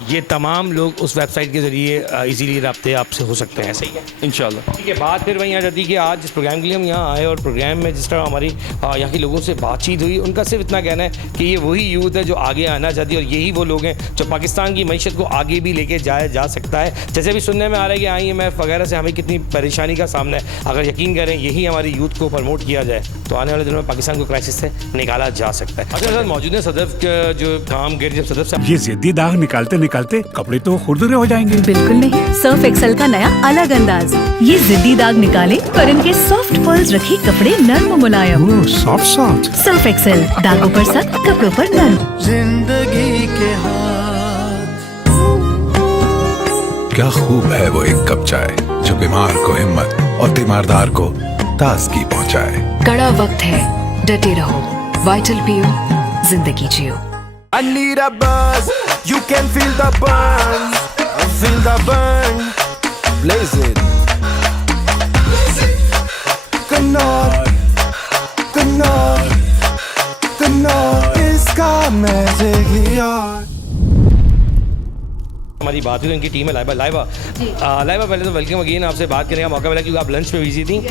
ये तमाम लोग उस वेबसाइट के ज़रिए इजीली रब्ते आपसे हो सकते हैं, सही है इंशाल्लाह। ठीक है, बात फिर वहीं आ जाती है कि आज जिस प्रोग्राम के लिए हम यहाँ आए और प्रोग्राम में जिस तरह हमारी यहाँ के लोगों से बातचीत हुई, उनका सिर्फ इतना कहना है कि ये वही यूथ है जो आगे आना चाहती है और यही वो लोग हैं जो पाकिस्तान की मईशत को आगे भी लेके जाया जा सकता है। जैसे भी सुनने में आ रहा है कि IMF वगैरह से हमें कितनी परेशानी का सामना है, अगर यकीन करें यही हमारी यूथ को प्रमोट किया जाए तो आने वाले दिनों में पाकिस्तान को क्राइसिस से निकाला जा सकता है। अच्छा सर, मौजूद है सदफ का जो काम गिर जब सदफ से ये जिद्दी दाग निकालते निकालते कपड़े तो खुरदुरे हो जाएंगे। बिल्कुल नहीं, सर्फ एक्सेल का नया अलग अंदाज। ये जिद्दी दाग निकाले पर इनके सॉफ्ट पर्ल्स रखे कपड़े नर्म मुलायम। सॉफ्ट सॉफ्ट सर्फ एक्सेल, दागों पर सख्त, कपड़ों पर नर्म। जिंदगी के क्या खूब है वो एक कप चाय जो बीमार को हिम्मत और तीमारदार को ताजगी पहुंचाए। कड़ा वक्त है, डटे रहो, वाइटल पियो, जिंदगी जियो। I need a buzz, you can feel the burn, feel the burn, blaze it. Knorr, Knorr, Knorr, इसका मैजिक ही और हमारी बात हुई, उनकी टीम है लाइबा। लाइबा पहले तो वेलकम अगेन, आपसे बात करने का मौका मिला क्योंकि आप लंच पे बिजी थी।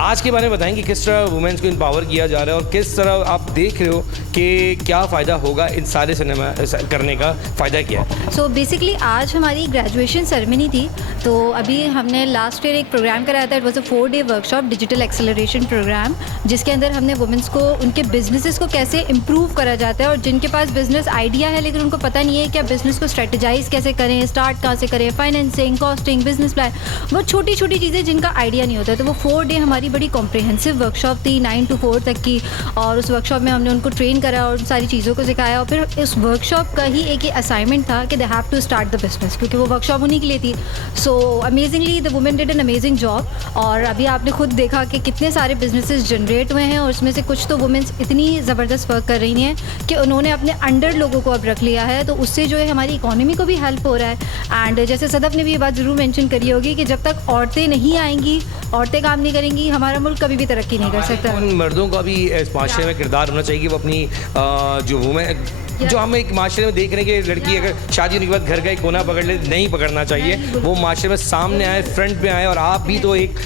आज के बारे में बताएं कि किस तरह वुमेन्स को एम्पावर किया जा रहा है और किस तरह आप देख रहे हो कि क्या फ़ायदा होगा इन सारे सिनेमा करने का, फ़ायदा क्या है? सो बेसिकली आज हमारी ग्रेजुएशन सेरेमनी थी, तो अभी हमने लास्ट ईयर एक प्रोग्राम कराया था। It was a 4-day workshop, digital acceleration programme, जिसके अंदर हमने वुमेन्स को उनके बिजनेसेस को कैसे इम्प्रूव करा जाता है और जिनके पास बिजनेस आइडिया है लेकिन उनको पता नहीं है कि आप बिज़नेस को स्ट्रेटेजाइज कैसे करें, स्टार्ट कहाँ से करें, फाइनेंसिंग, कॉस्टिंग, बिजनेस प्लान, वो छोटी छोटी चीज़ें जिनका आइडिया नहीं होता। तो वो 4 डे हमारी बड़ी कॉम्प्रिहेंसिव वर्कशॉप थी 9 to 4 तक की, और उस वर्कशॉप में हमने उनको ट्रेन करा और सारी चीज़ों को सिखाया। और फिर उस वर्कशॉप का ही एक असाइनमेंट था कि they have to start the business, क्योंकि वो वर्कशॉप उन्हीं के लिए थी। So amazingly the women did an amazing job, और अभी आपने खुद देखा कि कितने सारे बिजनेसेस जनरेट हुए हैं और उसमें से कुछ तो वुमेन्स इतनी ज़बरदस्त वर्क कर रही हैं कि उन्होंने अपने अंडर लोगों को अब रख लिया है, तो उससे जो है हमारी इकोनॉमी को भी हेल्प हो रहा है। एंड जैसे सदफ ने भी ये बात ज़रूर मेंशन करी होगी कि जब तक औरतें नहीं आएंगी, औरतें काम नहीं करेंगी, हमारा मुल्क कभी भी तरक्की नहीं कर सकता। उन मर्दों का भी इस माशरे में किरदार होना चाहिए कि वो अपनी जो वुमेन, जो हम एक माशरे में देख रहे हैं कि लड़की अगर शादी होने के बाद घर का एक कोना पकड़ ले, नहीं पकड़ना चाहिए, वो माशरे में सामने आए, फ्रंट पे आए, और आप भी तो एक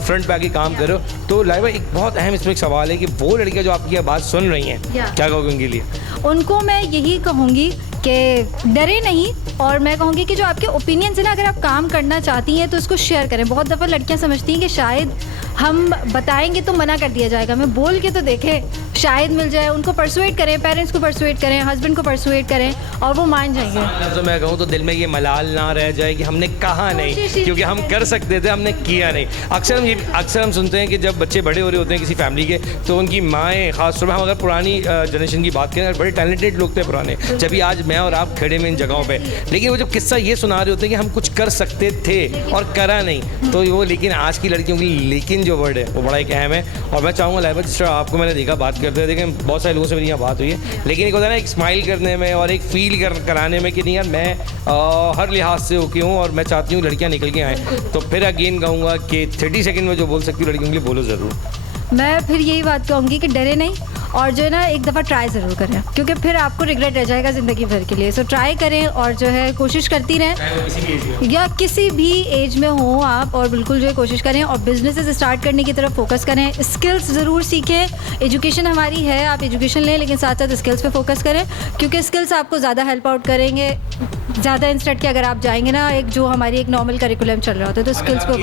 फ्रंट पे आके काम करो। तो लाइबा एक बहुत अहम इसमें एक सवाल है कि वो लड़कियां जो आपकी बात सुन रही हैं, क्या कहोगे उनके लिए? उनको मैं यही कहूँगी कि डरे नहीं, और मैं कहूँगी कि जो आपके ओपिनियंस है ना, अगर आप काम करना चाहती हैं तो उसको शेयर करें। बहुत दफ़ा लड़कियाँ समझती हैं कि शायद हम बताएंगे तो मना कर दिया जाएगा, मैं बोल के तो देखें, शायद मिल जाए। उनको परसुएट करें, पेरेंट्स को परसुएट करें, हस्बैंड को परसुएट करें, और वो मान जाएंगे। तो मैं कहूँ तो दिल में ये मलाल ना रह जाए कि हमने कहा नहीं, क्योंकि हम कर सकते थे, हमने किया नहीं। अक्सर हम सुनते हैं कि जब बच्चे बड़े हो रहे होते हैं किसी फैमिली के, तो उनकी माएँ, ख़ासतौर पर हम अगर पुरानी जनरेशन की बात करें, बड़े टैलेंटेड लोग थे पुराने, जब भी आज मैं और आप खड़े में इन जगहों पे, लेकिन वो जब किस्सा ये सुना रहे होते हैं कि हम कुछ कर सकते थे और करा नहीं, तो वो लेकिन आज की लड़कियों की लेकिन जो वर्ड है वो बड़ा एक अहम है। और मैं चाहूँगा लाइबा, जिस तरह आपको मैंने देखा बात करते हुए, देखें बहुत सारे लोगों से मेरी यहाँ बात हुई है, लेकिन एक होता है ना एक स्माइल करने में और एक फील कराने में कि नहीं यार मैं हर लिहाज से ओके हूँ और मैं चाहती हूँ लड़कियाँ निकल के आएँ, तो फिर अगेन कहूँगा कि 30 सेकंड में जो बोल सकती हूँ लड़कियों के लिए बोलो ज़रूर। मैं फिर यही बात कहूँगी कि डरे नहीं, और जो है ना एक दफ़ा ट्राई ज़रूर करें, क्योंकि फिर आपको रिग्रेट रह जाएगा ज़िंदगी भर के लिए। सो ट्राई करें और जो है कोशिश करती रहें, या किसी भी एज में हो आप, और बिल्कुल जो है कोशिश करें और बिजनेसेस स्टार्ट करने की तरफ फोकस करें। स्किल्स ज़रूर सीखें, एजुकेशन हमारी है, आप एजुकेशन लें, लेकिन साथ साथ स्किल्स पे फोकस करें, क्योंकि स्किल्स आपको ज़्यादा हेल्प आउट करेंगे ज़्यादा इंस्टेंट के अगर आप जाएंगे ना एक जो हमारी एक नॉर्मल करिकुलम चल रहा होता है, तो स्किल्स को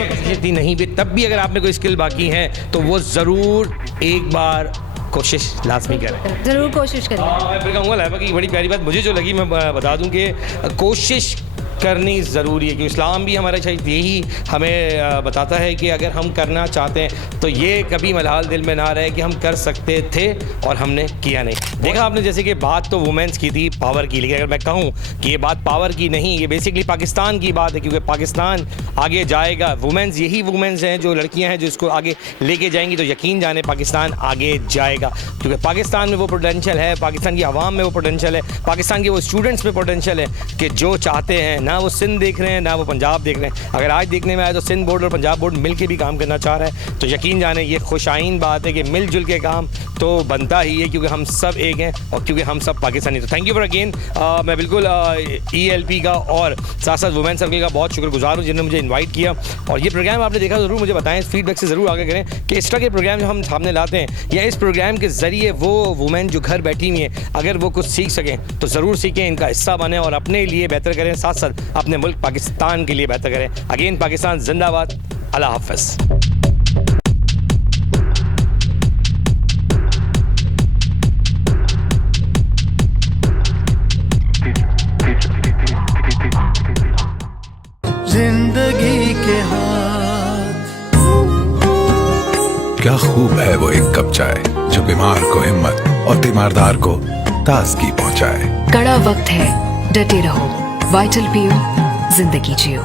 नहीं भी, तब भी अगर आप में कोई स्किल बाकी है तो वो ज़रूर एक बार कोशिश लाजमी करें, ज़रूर कोशिश करें। मैं फिर कहूँगा लाइबा की बड़ी प्यारी बात मुझे जो लगी, मैं बता दूं कि कोशिश करनी ज़रूरी है, क्योंकि इस्लाम भी हमारा शायद यही हमें बताता है कि अगर हम करना चाहते हैं तो ये कभी मलाल दिल में ना रहे कि हम कर सकते थे और हमने किया नहीं। देखा आपने जैसे कि बात तो वुमेंस की थी, पावर की, लेकिन अगर मैं कहूँ कि ये बात पावर की नहीं, ये बेसिकली पाकिस्तान की बात है, क्योंकि पाकिस्तान आगे जाएगा। वुमेंस यही वुमेंस हैं जो लड़कियाँ हैं जो इसको आगे लेके जाएंगी, तो यकीन जाने पाकिस्तान आगे जाएगा, क्योंकि पाकिस्तान में वो पोटेंशियल है, पाकिस्तान की आवाम में वो पोटेंशियल है, पाकिस्तान के वो स्टूडेंट्स में पोटेंशियल है कि जो चाहते हैं ना वो सिंध देख रहे हैं ना वो पंजाब देख रहे हैं। अगर आज देखने में आए तो सिंध बोर्ड और पंजाब बोर्ड मिल के भी काम करना चाह रहा है, तो यकीन जाने ये खुशाइन बात है कि मिलजुल के काम तो बनता ही है, क्योंकि हम सब एक हैं और क्योंकि हम सब पाकिस्तानी। तो थैंक यू फॉर अगेन। मैं बिल्कुल ELP का और साथ साथ वुमेन सर्कल का बहुत शुक्रगुजार हूँ जिन्होंने मुझे इन्वाइट किया। और ये प्रोग्राम आपने देखा ज़रूर मुझे बताएं, फीडबैक से ज़रूर आगे करें कि इस तरह के प्रोग्राम जो हम सामने लाते हैं या इस प्रोग्राम के ज़रिए वो वुमेन जो घर बैठी हुई हैं अगर वो कुछ सीख सकें तो ज़रूर सीखें, इनका हिस्सा बने और अपने लिए बेहतर करें, साथ साथ अपने मुल्क पाकिस्तान के लिए बेहतर करें। अगेन पाकिस्तान जिंदाबाद, अल्लाह हाफ़िज़। जिंदगी के हाथ, क्या खूब है वो एक कप चाय जो बीमार को हिम्मत और तीमारदार को ताजगी पहुंचाए। कड़ा वक्त है, डटे रहो, वाइटल पियो, जिंदगी जियो।